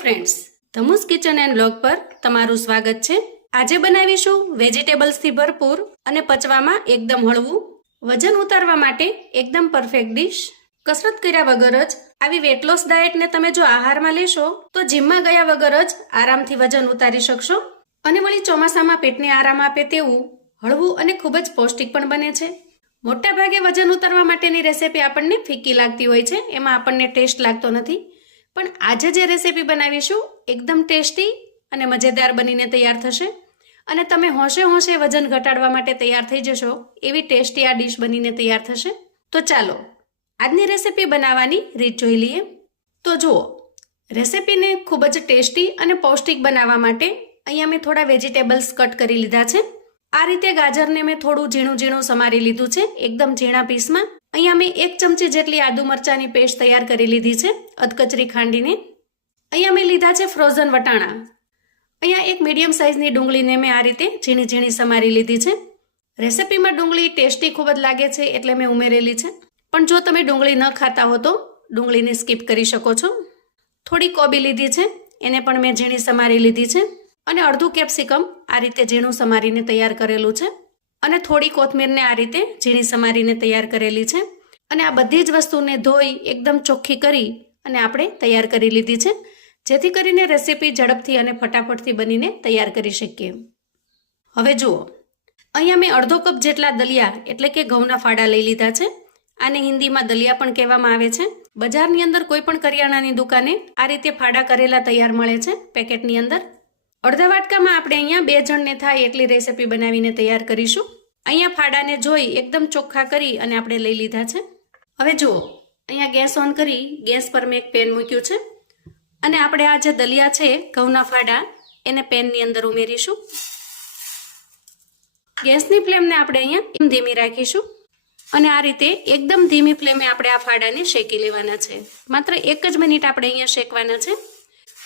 Friends Dhamus kitchen and blog પર તમારું સ્વાગત છે. આજે બનાવીશું વેજીટેબલ્સથી ભરપૂર અને પચવામાં એકદમ હળવું, વજન ઉતારવા માટે એકદમ પરફેક્ટ ડીશ કસરત કર્યા વગર જ આવી વેટ લોસ ડાયટને તમે જો આહારમાં લેશો, તો જીમમાં ગયા વગર જ આરામથી વજન ઉતારી શકશો. અને વળી ચોમાસામાં પેટને આરામ આપે તેવું હળવું અને ખૂબ જ પૌષ્ટિક પણ બને છે. મોટા ભાગે વજન ઉતારવા માટેની રેસીપી આપણને ફીકી લાગતી હોય છે, એમાં આપણને ટેસ્ટ લાગતો નથી. પણ આજે જે રેસીપી બનાવીશું, એકદમ ટેસ્ટી અને મજેદાર બનીને તૈયાર થશે. અને તમે હોંશે હોંશે વજન ઘટાડવા માટે તૈયાર થઈ જશો, એવી ટેસ્ટી આ ડીશ બનીને તૈયાર થશે. તો ચાલો, આજની રેસીપી બનાવવાની રીત જોઈ લઈએ. તો જુઓ રેસીપીને ખૂબ જ ટેસ્ટી અને પૌષ્ટિક બનાવવા માટે અહીંયા મેં થોડા વેજીટેબલ્સ કટ કરી લીધા છે. આ રીતે ગાજરને મેં થોડું ઝીણું ઝીણું સમારી લીધું છે, એકદમ ઝીણા પીસમાં અહીંયા મેં એક ચમચી જેટલી આદુ મરચાંની પેસ્ટ તૈયાર કરી લીધી છે, અધકચરી ખાંડીને. અહીંયા મેં લીધા છે ફ્રોઝન વટાણા. અહીંયા એક મીડિયમ સાઇઝની ડુંગળીને મેં આ રીતે ઝીણી ઝીણી સમારી લીધી છે. રેસિપીમાં ડુંગળી ટેસ્ટી ખૂબ જ લાગે છે એટલે મેં ઉમેરેલી છે. પણ જો તમે ડુંગળી ન ખાતા હો તો ડુંગળીને સ્કીપ કરી શકો છો. થોડી કોબી લીધી છે, એને પણ મેં ઝીણી સમારી લીધી છે. અને અડધું કેપ્સિકમ આ રીતે ઝીણું સમારીને તૈયાર કરેલું છે. અને થોડી કોથમીરને આ રીતે ઝીણી સમારીને તૈયાર કરેલી છે. અને આ બધી જ વસ્તુને ધોઈ એકદમ ચોખ્ખી કરી અને આપણે તૈયાર કરી લીધી છે. જેથી કરીને રેસીપી ઝડપથી અને ફટાફટથી બનીને તૈયાર કરી શકીએ. હવે જુઓ. અહીંયા મેં અડધો કપ જેટલા દલિયા એટલે કે ઘઉંના ફાડા લઈ લીધા છે. આને હિન્દીમાં દલિયા પણ કહેવામાં આવે છે. બજારની અંદર કોઈ પણ કરિયાણાની દુકાને આ રીતે ફાડા કરેલા તૈયાર મળે છે. પેકેટની અંદર અડધા વાટકામાં આપણે અહીંયા બે જણને થાય એટલી રેસીપી બનાવીને તૈયાર કરીશું. અહીંયા ફાડાને જોઈ એકદમ ચોખ્ખા કરી અને આપણે લઈ લીધા છે. હવે જુઓ, અહીંયા ગેસ ઓન કરી ગેસ પર મેં એક પેન મૂક્યું છે. અને આપણે આ જે દલિયા છે, ઘઉંના ફાડા, એને પેનની અંદર ઉમેરીશું. ગેસની ફ્લેમને આપણે અહીંયા ધીમી રાખીશું. અને આ રીતે એકદમ ધીમી ફ્લેમે આપણે આ ફાડાને શેકી લેવાના છે. માત્ર એક જ મિનિટ આપણે અહીંયા શેકવાના છે.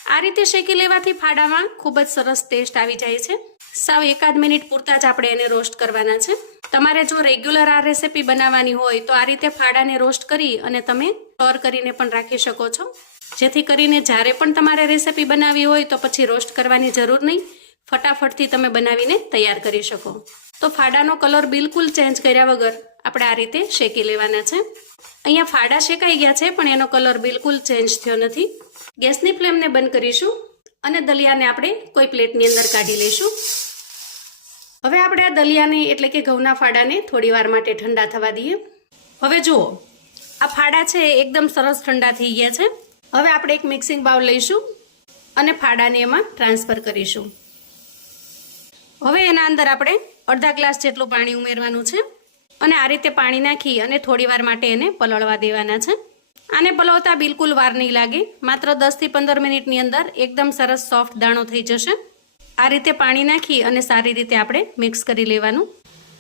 આ રીતે શેકી લેવાથી ફાડામાં ખૂબ જ સરસ ટેસ્ટ આવી જાય છે. સાવ એકાદ મિનિટ પૂરતા જ આપણે એને રોસ્ટ કરવાના છે. તમારે જો રેગ્યુલર આ રેસીપી બનાવવાની હોય તો આ રીતે ફાડાને રોસ્ટ કરી અને તમે સ્ટોર કરીને પણ રાખી શકો છો. જેથી કરીને જ્યારે પણ તમારે રેસીપી બનાવવી હોય તો પછી રોસ્ટ કરવાની જરૂર નહીં. ફટાફટથી તમે બનાવીને તૈયાર કરી શકો. તો ફાડાનો કલર બિલકુલ ચેન્જ કર્યા વગર આપણે આ રીતે શેકી લેવાના છે. અહીંયા ફાડા શેકાઈ ગયા છે, પણ એનો કલર બિલકુલ ચેન્જ થયો નથી. ગેસની ફ્લેમને બંધ કરીશું અને દલિયાને આપણે કોઈ પ્લેટની અંદર કાઢી લઈશું. હવે આપણે આ દલિયાને, એટલે કે ઘઉંના ફાડાને થોડી વાર માટે ઠંડા થવા દઈએ. હવે જુઓ, આ ફાડા છે એકદમ સરસ ઠંડા થઈ ગયા છે. હવે આપણે એક મિક્સિંગ બાઉલ લઈશું અને ફાડાને એમાં ટ્રાન્સફર કરીશું. હવે એના અંદર આપણે અડધા ગ્લાસ જેટલું પાણી ઉમેરવાનું છે. અને આ રીતે પાણી નાખી અને થોડી વાર માટે એને પલળવા દેવાના છે. આને પલવતા બિલકુલ વાર નહીં લાગે. માત્ર દસથી પંદર મિનિટની અંદર એકદમ સરસ સોફ્ટ દાણો થઈ જશે. આ રીતે પાણી નાખી અને સારી રીતે આપણે મિક્સ કરી લેવાનું.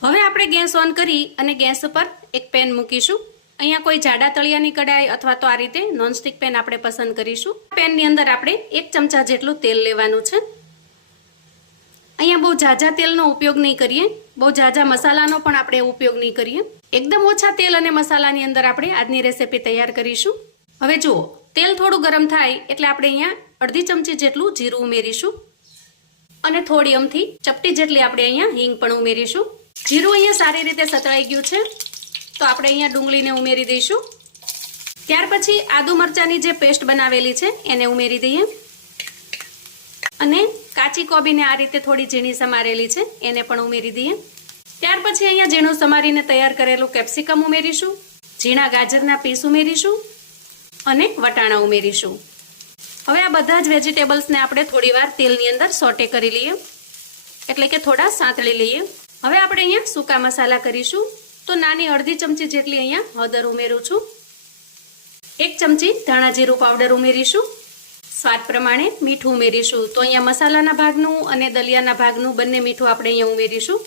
હવે આપણે ગેસ ઓન કરી અને ગેસ ઉપર એક પેન મૂકીશું. અહીંયા કોઈ જાડા તળિયાની કડાઈ અથવા તો આ રીતે નોનસ્ટિક પેન આપણે પસંદ કરીશું. પેનની અંદર આપણે એક ચમચા જેટલું તેલ લેવાનું છે. અહીંયા બહુ ઝાઝા તેલનો ઉપયોગ નહીં કરીએ. બહુ ઝાઝા મસાલાનો પણ આપણે ઉપયોગ નહીં કરીએ. એકદમ ઓછા તેલ અને મસાલાની અંદર આપણે આજની રેસીપી તૈયાર કરીશું. હવે જુઓ, તેલ થોડું ગરમ થાય એટલે આપણે અહીંયા અડધી ચમચી જેટલું જીરું ઉમેરીશું. અને થોડી અમથી ચપટી જેટલી આપણે અહીંયા હિંગ પણ ઉમેરીશું. જીરું અહીંયા સારી રીતે સતળાઈ ગયું છે. તો આપણે અહીંયા ડુંગળીને ઉમેરી દઈશું. ત્યાર પછી આદુ મરચાની જે પેસ્ટ બનાવેલી છે, એને ઉમેરી દઈએ. અને કાચી કોબીને આ રીતે થોડી ઝીણી સમારેલી છે, એને પણ ઉમેરી દઈએ. ત્યાર પછી અહીંયા ઝીણું સમારીને તૈયાર કરેલું કેપ્સિકમ ઉમેરીશું, ઝીણા ગાજરના પીસ ઉમેરીશું અને વટાણા ઉમેરીશું. હવે આ બધા જ વેજીટેબલ્સને આપણે થોડીવાર તેલની અંદર સોટે કરી લઈએ, એટલે કે થોડા સાંતળી લઈએ. હવે આપણે અહીંયા સૂકા મસાલા કરીશું, તો નાની અડધી ચમચી જેટલી અહીંયા હળદર ઉમેરું છું. એક ચમચી ધાણા જીરું પાવડર ઉમેરીશું સ્વાદ પ્રમાણે મીઠું ઉમેરીશું. તો અહીંયા મસાલાના ભાગનું અને દલિયાના ભાગનું બંને મીઠું આપણે અહીંયા ઉમેરીશું.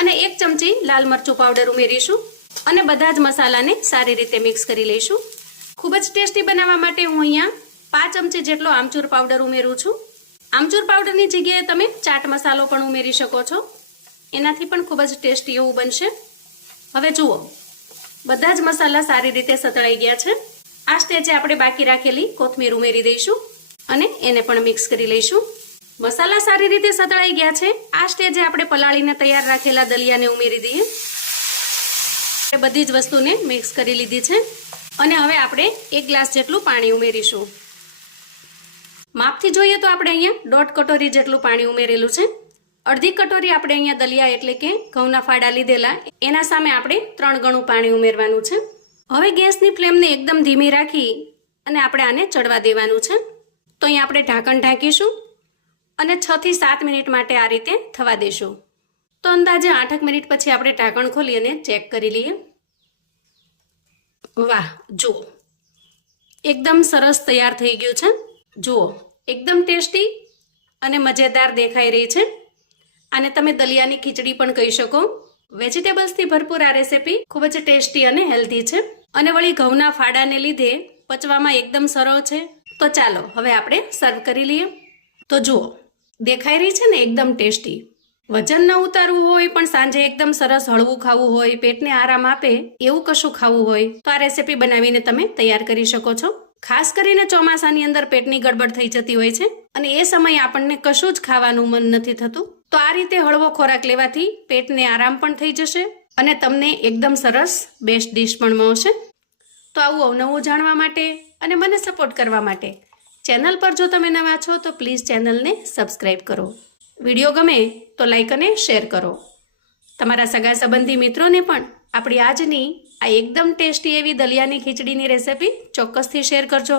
અને એક ચમચી લાલ મરચું પાવડર ઉમેરીશું અને બધા જ મસાલાને સારી રીતે મિક્સ કરી લઈશું. ખૂબ જ ટેસ્ટી બનાવવા માટે હું અહીંયા પાંચ ચમચી જેટલો આમચૂર પાવડર ઉમેરું છું. આમચૂર પાવડરની જગ્યાએ તમે ચાટ મસાલો પણ ઉમેરી શકો છો. એનાથી પણ ખૂબ જ ટેસ્ટી એવું બનશે. હવે જુઓ, બધા જ મસાલા સારી રીતે સતળાઈ ગયા છે. આ સ્ટેજે આપણે બાકી રાખેલી કોથમીર ઉમેરી દઈશું અને એને પણ મિક્સ કરી લઈશું. મસાલા સારી રીતે સતળાઈ ગયા છે. આ સ્ટેજે આપણે પલાળીને તૈયાર રાખેલા દલિયાને ઉમેરી દઈએ. એ બધી જ વસ્તુને મિક્સ કરી લીધી છે. અને હવે આપણે એક ગ્લાસ જેટલું પાણી ઉમેરીશું. માપથી જોઈએ તો આપણે અહીંયા દોઢ કટોરી જેટલું પાણી ઉમેરેલું છે. અડધી કટોરી આપણે અહીંયા દલિયા એટલે કે ઘઉંના ફાડા લીધેલા, એના સામે આપણે ત્રણ ગણું પાણી ઉમેરવાનું છે. હવે ગેસની ફ્લેમને એકદમ ધીમી રાખી અને આપણે આને ચડવા દેવાનું છે. તો અહીં આપણે ઢાંકણ ઢાંકીશું અને છ થી સાત મિનિટ માટે આ રીતે થવા દેશું. તો અંદાજે આઠક મિનિટ પછી આપણે ઢાંકણ ખોલી અને ચેક કરી લઈએ. વાહ, જુઓ. એકદમ સરસ તૈયાર થઈ ગયું છે. જુઓ, એકદમ ટેસ્ટી અને મજેદાર દેખાઈ રહી છે. આને તમે દલિયાની ખીચડી પણ કહી શકો. વેજીટેબલ્સથી ભરપૂર આ રેસીપી ખૂબ જ ટેસ્ટી અને હેલ્ધી છે. અને વળી ઘઉંના ફાડાને લીધે પચવામાં એકદમ સરળ છે. તો ચાલો, હવે આપણે સર્વ કરી લઈએ. તો જુઓ, દેખાઈ રહી છે ને એકદમ ટેસ્ટી. વજન ન ઉતારવું હોય, પણ સાંજે એકદમ સરસ હળવું ખાવું હોય, પેટને આરામ આપે, એવું કશું ખાવું હોય, તો આ રેસીપી બનાવીને તમે તૈયાર કરી શકો છો. ખાસ કરીને ચોમાસાની અંદર પેટની ગડબડ થઈ જતી હોય છે અને એ સમયે આપણને કશું જ ખાવાનું મન નથી થતું. તો આ રીતે હળવો ખોરાક લેવાથી પેટને આરામ પણ થઈ જશે અને તમને એકદમ સરસ બેસ્ટ ડીશ પણ મળશે. તો આવું અવનવું જાણવા માટે અને મને સપોર્ટ કરવા માટે ચેનલ પર જો તમે નવા છો તો પ્લીઝ ચેનલને સબસ્ક્રાઈબ કરો. વીડિયો ગમે તો લાઈક અને શેર કરો. તમારા સગા સંબંધી મિત્રોને પણ આપણી આજની આ એકદમ ટેસ્ટી એવી દલિયાની ખીચડીની રેસિપી ચોક્કસથી શેર કરજો.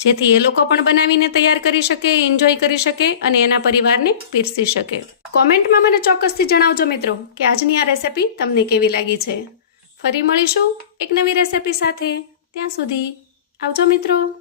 જેથી એ લોકો પણ બનાવીને તૈયાર કરી શકે એન્જોય કરી શકે અને એના પરિવારને પીરસી શકે. કોમેન્ટમાં મને ચોક્કસથી જણાવજો મિત્રો કે આજની આ રેસિપી તમને કેવી લાગી છે. ફરી મળીશું એક નવી રેસિપી સાથે. ત્યાં સુધી આવજો મિત્રો.